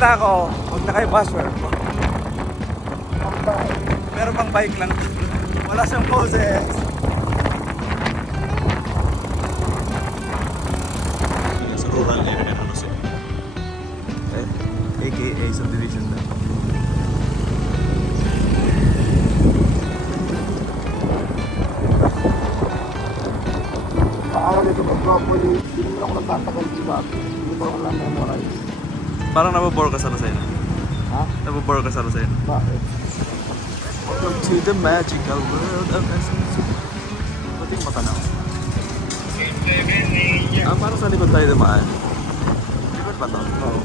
Balita ko, huwag na kayo basher. Pero pang bike lang. Wala siyang poses. Sa rural area na kasi. AKA subdivision na. Paaral ito pag properly, hindi naman ako nagtatagal diba? Hindi ko lang memorize. Parang nababore ka sa Lucena. Ha? Nababore ka sa Lucena. Bakit? Welcome to the magical world of essence. Pati yung matanaw. Parang sa likod tayo dumaan. Likod ba to? Oo.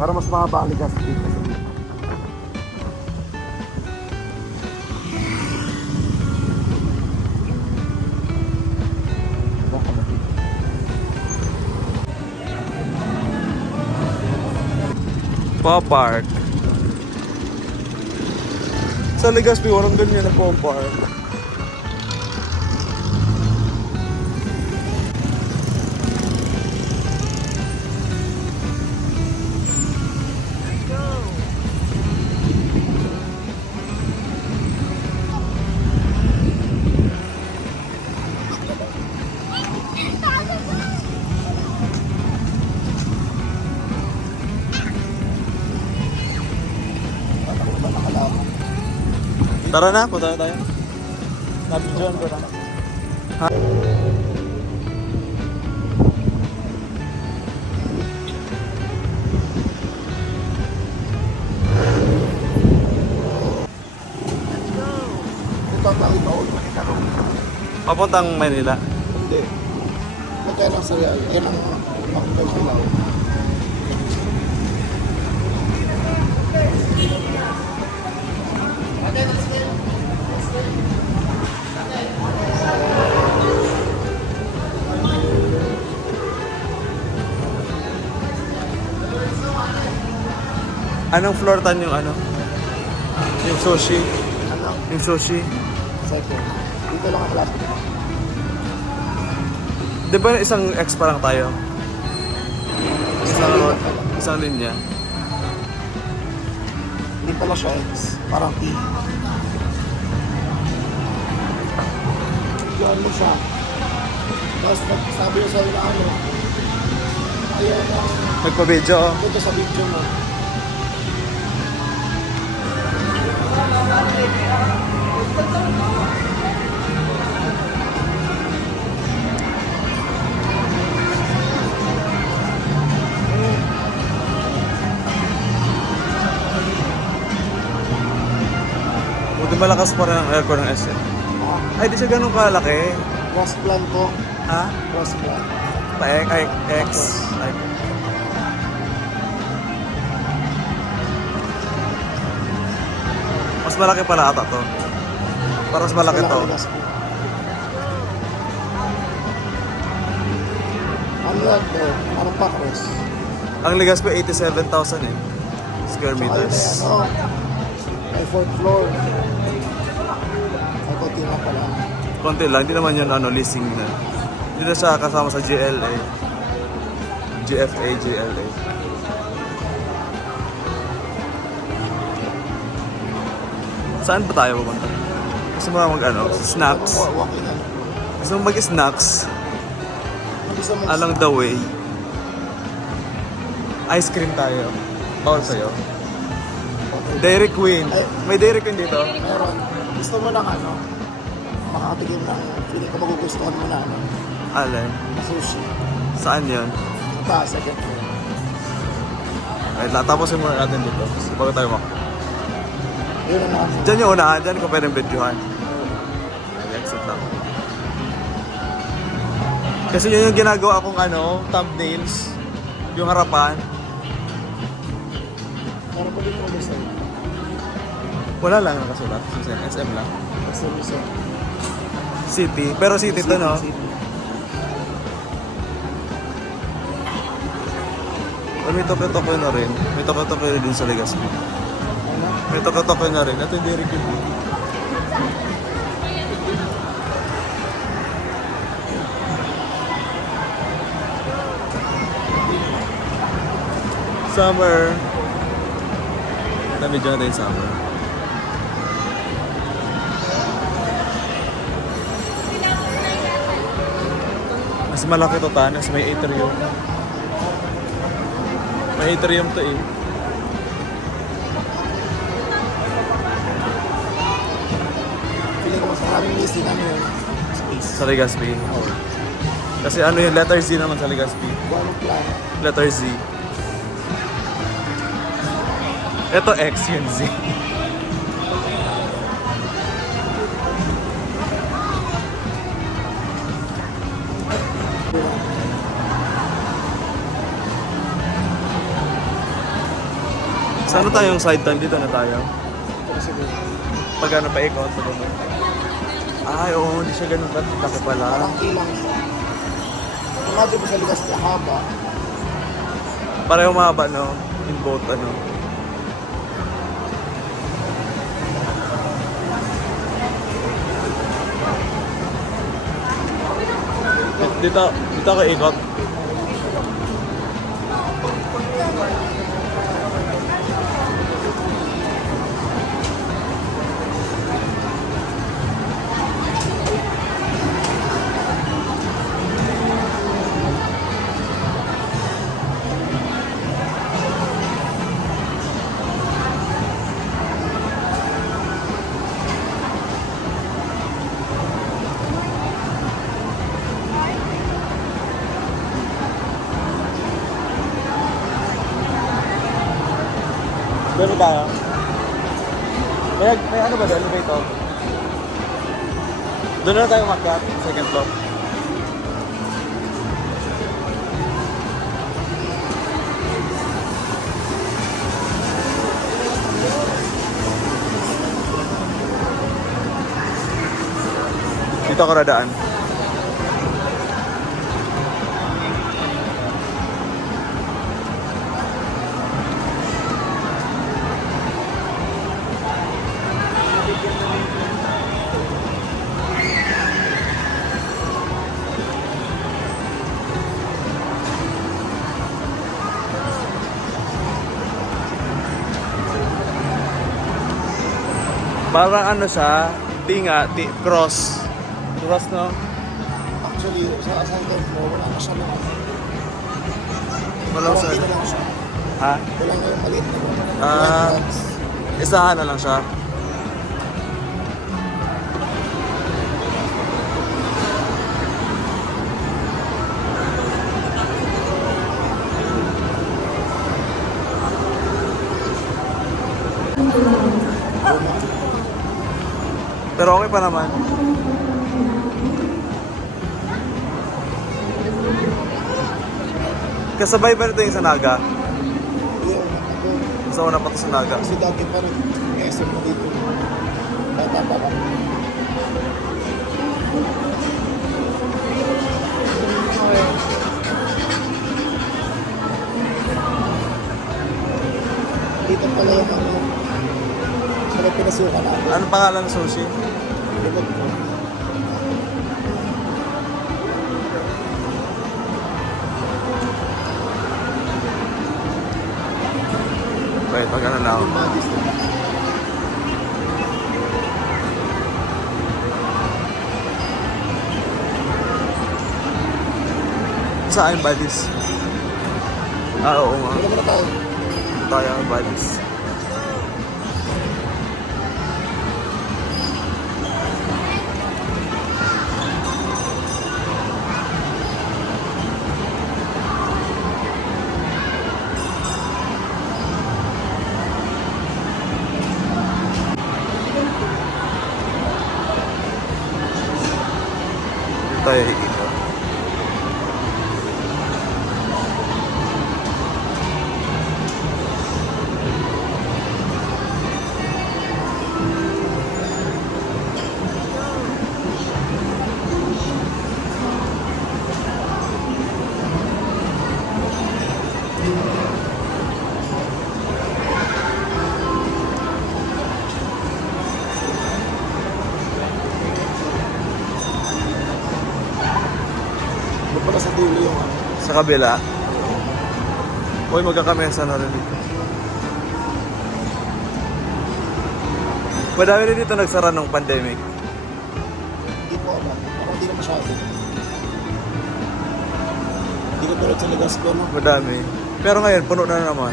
Para mas mahaba ang ligas dito. Pop Park. Sa Legazpi, walang ganyan na Pop Park. Tara na, punta na tayo. Nabidyoan ko na. Ha? Ito ang tawag ito, makita ko. Papuntang Manila. Hindi. Magkaya lang sa yan ang makita sila. Anong floor tan yung ano? Yung sushi. Ano? Yung sushi. Second. Dito lang ang klase. Di ba isang X pa lang tayo? Isang linya. Hindi pala siya X. Parang T. Yan mo siya. Tapos sabi ko sa ano, ayaw na, Nagpa-video. punta sa video mo. Buti malakas pa rin ang aircon ng SM. Ah, Ay, di siya ganun kalaki. cross plan to. Ha? Cross plan. Ay, X. Ay. Mas malaki pala ata to. Para mas malaki to. Ano yan to? Ano pa cross? Ang Legazpi 87,000 eh. Square meters. Ano? May 4th floor. Ay, konti nga pala. Konti lang, hindi naman yun ano, leasing na. Hindi na siya kasama sa GLA. GFA, GLA. Saan ba tayo pupunta? Gusto mo mag ano, snacks? Walk-in ano? Gusto mo mag-snacks? Mag-isa mo. Along the way. Ice cream tayo. Bawal sa'yo. Dairy Queen. May Dairy Queen dito. Meron. Gusto mo ng ano? Makakatigil ng feeling ko magugustuhan mo na ano? Alin? Na sushi. Saan yun? Sa taas, second floor. Ay, tapusin muna natin dito. Bago tayo mak. Yun ang ano. Diyan yung unahan. Diyan ko pwedeng videohan. Ay, exit lang. Kasi yun yung ginagawa kong ano, thumbnails. Yung harapan. Meron pa dito ulit sa'yo. Wala lang nakasulat. SM lang. Basta ulit sa'yo. City. Pero city to, no? City. Oh, may Tokyo-Tokyo na rin. May Tokyo-Tokyo din sa Legazpi. May Tokyo-Tokyo na rin. Ito hindi rin yun. Summer. Nabidyo natin yung summer. Mas malaki to, Tanas. May atrium. May atrium to eh. Feeling ko mas maraming missing ano yun. Space. Sa Legazpi. Kasi ano yung letter Z naman sa Legazpi. Buwan plan. Letter Z. Ito X yun Z. Saan na tayong side time? Dito na tayo. Ito kasi doon. Pag ano pa ikot sa doon. Ay, oo, hindi siya ganun laki pala. Parang ilang siya. Imagine mo sa ligas na haba. Pareho mahaba, no? In both, ano. Dito ako ikot. Meron tayo? May ano ba doon? Elevator? Doon na tayo makyat, second floor. Dito ako radaan. Parang ano siya, cross. Cross, no? Actually, sa second floor, wala na siya lang. Walang sa... Okay na lang siya. Ha? Wala nga yung maliit na. Ah, isahan na lang siya. Pero okay pa naman. Kasabay ba nito yung sa Naga? Yun, ako. Sa una pa to sa Naga. Kasi dati pa rin, SM mo dito. Bata pa lang. Dito pala yung ano, sa may pinasukan natin. Anong pangalan ng sushi? Bilog po. Wait, pag ano na ako. Yung bagis na. Saan buddies? Ah, oo nga. Wala mo na tayo. Tayo buddies. Dito tayo ikot. kabila. Uy, magkakamesa na rin dito. Madami rin dito nagsara nung pandemic. Hindi ko alam. Ako hindi na masyado. Hindi ko tulad sa Legazpo, no? Madami. Pero ngayon, puno na naman.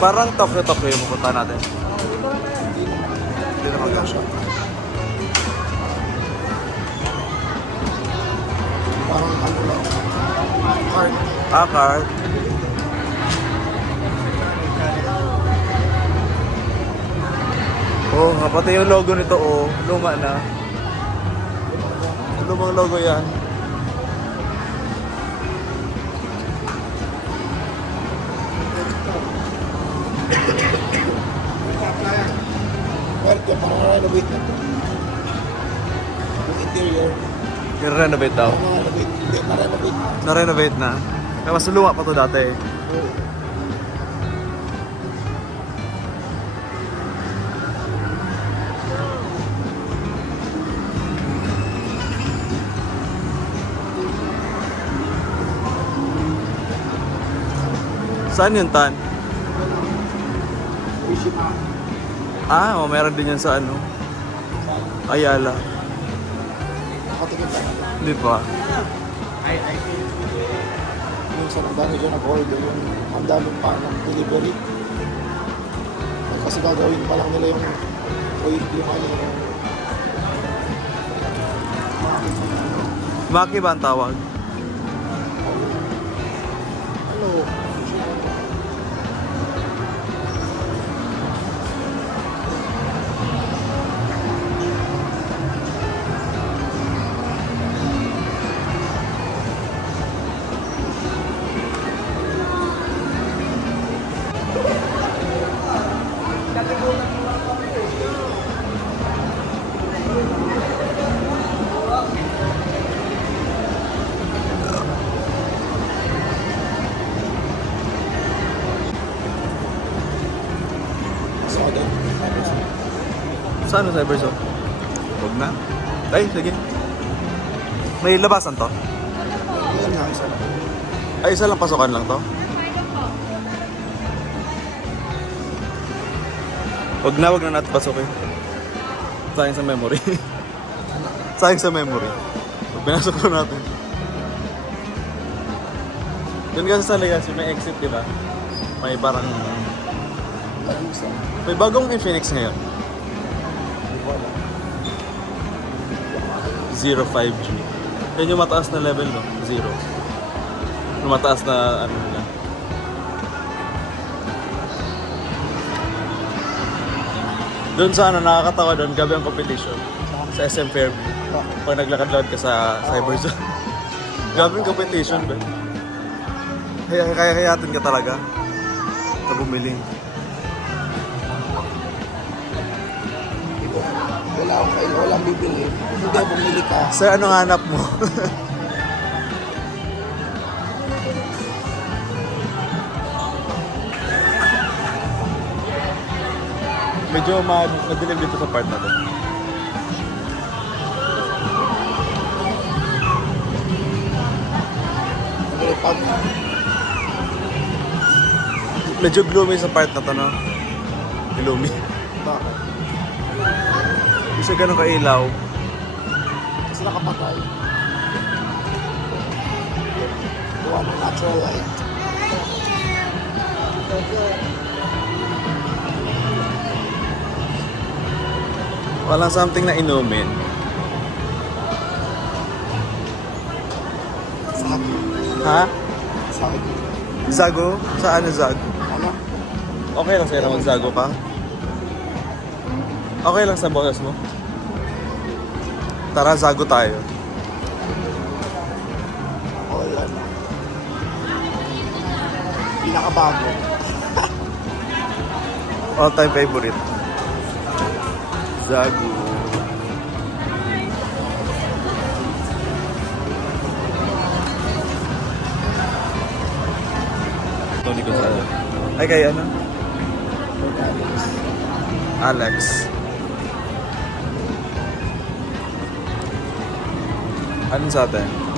Parang Tokyo yung pupunta natin. Hindi naman Wala ganun. siya. Parang ano lang. Card. Card. Oh, pati yung logo nito, oh. Luma na. Lumang logo yan. Welcome, parang renovate na ito. Yung interior, I-renovate daw. parang renovate. Hindi, na-renovate. Na-renovate na. Kaya mas luma pa to dati. Saan yun, Tan? Fishing up. Oh, meron din yan sa ano? Ayala. Nakatingin pa na. Hindi pa. Minsan ang dami dyan nag-order yung ang dami pa ng delivery. Kasi gagawin pa lang nila yung wait yung ano yung Maki ba ang tawag? ano sa agad. Saan ang Cyberzone? Huwag na. Ay, sige. May labasan to? Ayan nga, isa lang. Ay, isa lang pasokan lang to? Huwag na natin pasukin. Sayang sa memory. Sayang sa memory. Pag pinasok ko natin. Doon kasi sa Legacy, may exit, di ba? May parang... Mag-isa. May bagong Infinix ngayon. Hindi ko alam. 05G. Yan yung mataas na level, no? 0. Yung mataas na ano nila. Doon sa ano, nakakatawa doon, gabi ang competition. Sa SM Fairview. Pag naglakad-lakad ka sa Cyberzone. Gabi ang competition doon. Kaya-kayatin ka talaga sa bumili. Wala akong kayo, walang bibili. Hindi, bumili ka. Sa anong hanap mo? Medyo madilim dito sa part na to. Bumili pag Medyo gloomy sa part na to, no? Gloomy. bakit? Hindi siya ganun kailaw. Kasi nakapatay. Gawa ng natural light. Walang something na inumin. Sabi. Ha? Sabi. Zago? Saan na Zago? Ano? Okay lang sa'yo na magzago ka? Okay lang sa boses mo? Tara, zago tayo. O yan. Pinakabago. All-time favorite. Zago. Tony Gonzalo. Ay, kay ano? Alex. Ano sa atin?